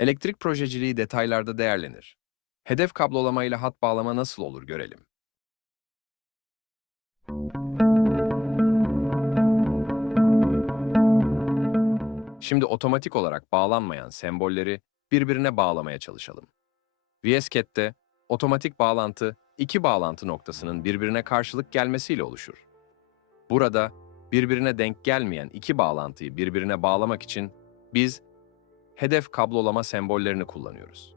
Elektrik projeciliği detaylarda değerlenir. Hedef kablolama ile hat bağlama nasıl olur görelim. Şimdi otomatik olarak bağlanmayan sembolleri birbirine bağlamaya çalışalım. VSCAT'te otomatik bağlantı iki bağlantı noktasının birbirine karşılık gelmesiyle oluşur. Burada birbirine denk gelmeyen iki bağlantıyı birbirine bağlamak için biz hedef kablolama sembollerini kullanıyoruz.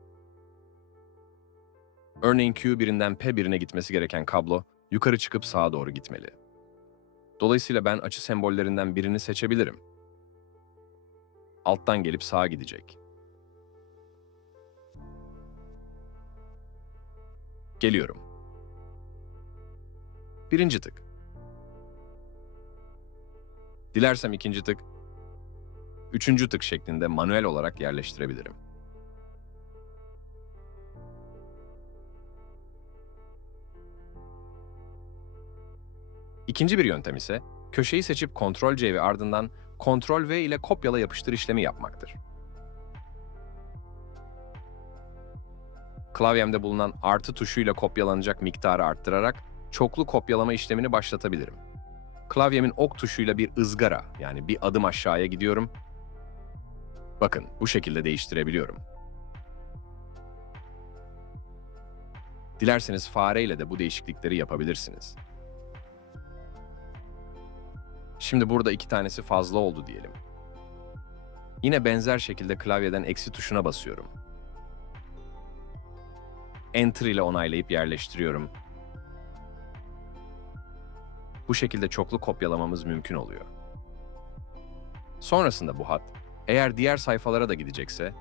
Örneğin Q1'inden P1'ine gitmesi gereken kablo yukarı çıkıp sağa doğru gitmeli. Dolayısıyla ben açı sembollerinden birini seçebilirim. Alttan gelip sağa gidecek. Geliyorum. Birinci tık. Dilersem ikinci tık, üçüncü tık şeklinde manuel olarak yerleştirebilirim. İkinci bir yöntem ise köşeyi seçip Ctrl C ve ardından Ctrl V ile kopyala yapıştır işlemi yapmaktır. Klavyemde bulunan artı tuşuyla kopyalanacak miktarı arttırarak çoklu kopyalama işlemini başlatabilirim. Klavyemin ok tuşuyla bir ızgara yani bir adım aşağıya gidiyorum. Bakın bu şekilde değiştirebiliyorum. Dilerseniz fareyle de bu değişiklikleri yapabilirsiniz. Şimdi burada iki tanesi fazla oldu diyelim. Yine benzer şekilde klavyeden eksi tuşuna basıyorum. Enter ile onaylayıp yerleştiriyorum. Bu şekilde çoklu kopyalamamız mümkün oluyor. Sonrasında bu hat, eğer diğer sayfalara da gidecekse,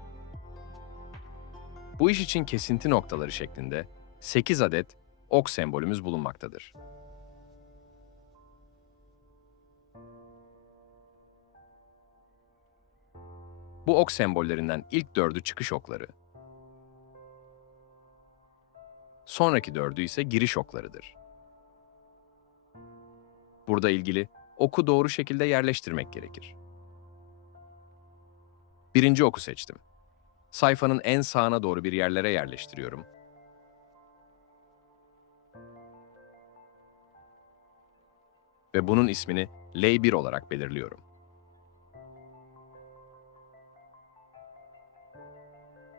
bu iş için kesinti noktaları şeklinde 8 adet ok sembolümüz bulunmaktadır. Bu ok sembollerinden ilk dördü çıkış okları, sonraki dördü ise giriş oklarıdır. Burada ilgili oku doğru şekilde yerleştirmek gerekir. Birinci oku seçtim. Sayfanın en sağına doğru bir yerlere yerleştiriyorum. Ve bunun ismini L1 olarak belirliyorum.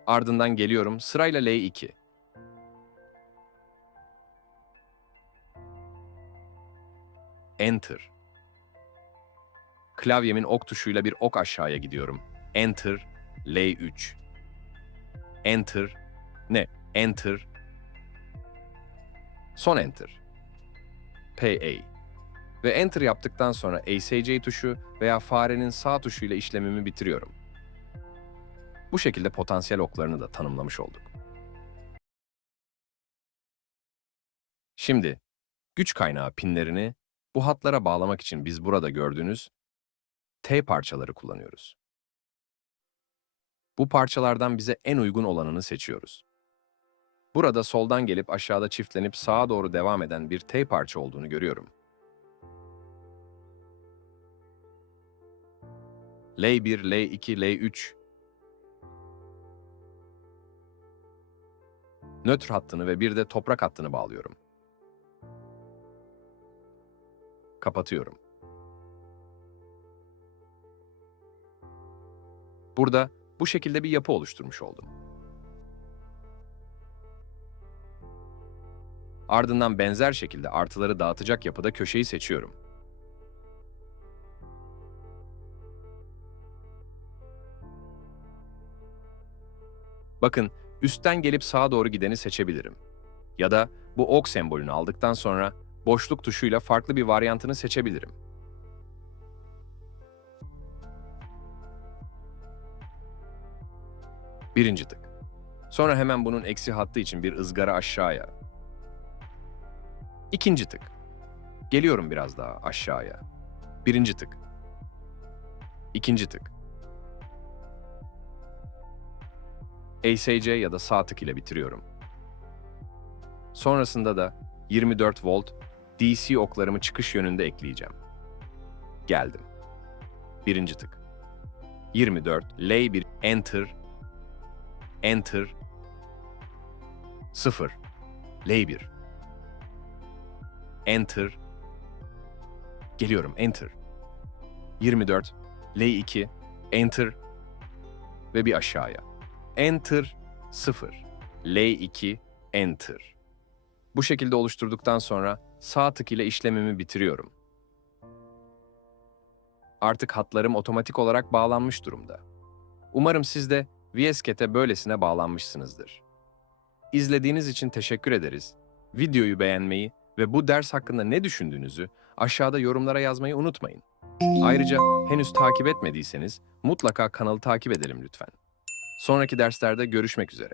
Ardından geliyorum sırayla L2. Enter. Klavyemin ok tuşuyla bir ok aşağıya gidiyorum. Enter, L3. Enter, ne? Enter. Son Enter. PA. Ve Enter yaptıktan sonra ASC tuşu veya farenin sağ tuşuyla işlemimi bitiriyorum. Bu şekilde potansiyel oklarını da tanımlamış olduk. Şimdi güç kaynağı pinlerini bu hatlara bağlamak için biz burada gördüğünüz T parçaları kullanıyoruz. Bu parçalardan bize en uygun olanını seçiyoruz. Burada soldan gelip aşağıda çiftlenip sağa doğru devam eden bir T parça olduğunu görüyorum. L1, L2, L3 nötr hattını ve bir de toprak hattını bağlıyorum. Kapatıyorum. Burada bu şekilde bir yapı oluşturmuş oldum. Ardından benzer şekilde artıları dağıtacak yapıda köşeyi seçiyorum. Bakın, üstten gelip sağa doğru gideni seçebilirim. Ya da bu ok sembolünü aldıktan sonra boşluk tuşuyla farklı bir varyantını seçebilirim. Birinci tık. Sonra hemen bunun eksi hattı için bir ızgara aşağıya. İkinci tık. Geliyorum biraz daha aşağıya. Birinci tık. İkinci tık. ASC ya da sağ tık ile bitiriyorum. Sonrasında da 24 volt DC oklarımı çıkış yönünde ekleyeceğim. Geldim. Birinci tık. 24, L1, Enter, Enter. 0 L1 Enter. Geliyorum. Enter. 24 L2 Enter. Ve bir aşağıya. Enter. 0 L2 Enter. Bu şekilde oluşturduktan sonra sağ tık ile işlemimi bitiriyorum. Artık hatlarım otomatik olarak bağlanmış durumda. Umarım siz de VSCAT'e böylesine bağlanmışsınızdır. İzlediğiniz için teşekkür ederiz. Videoyu beğenmeyi ve bu ders hakkında ne düşündüğünüzü aşağıda yorumlara yazmayı unutmayın. Ayrıca henüz takip etmediyseniz mutlaka kanalı takip edelim lütfen. Sonraki derslerde görüşmek üzere.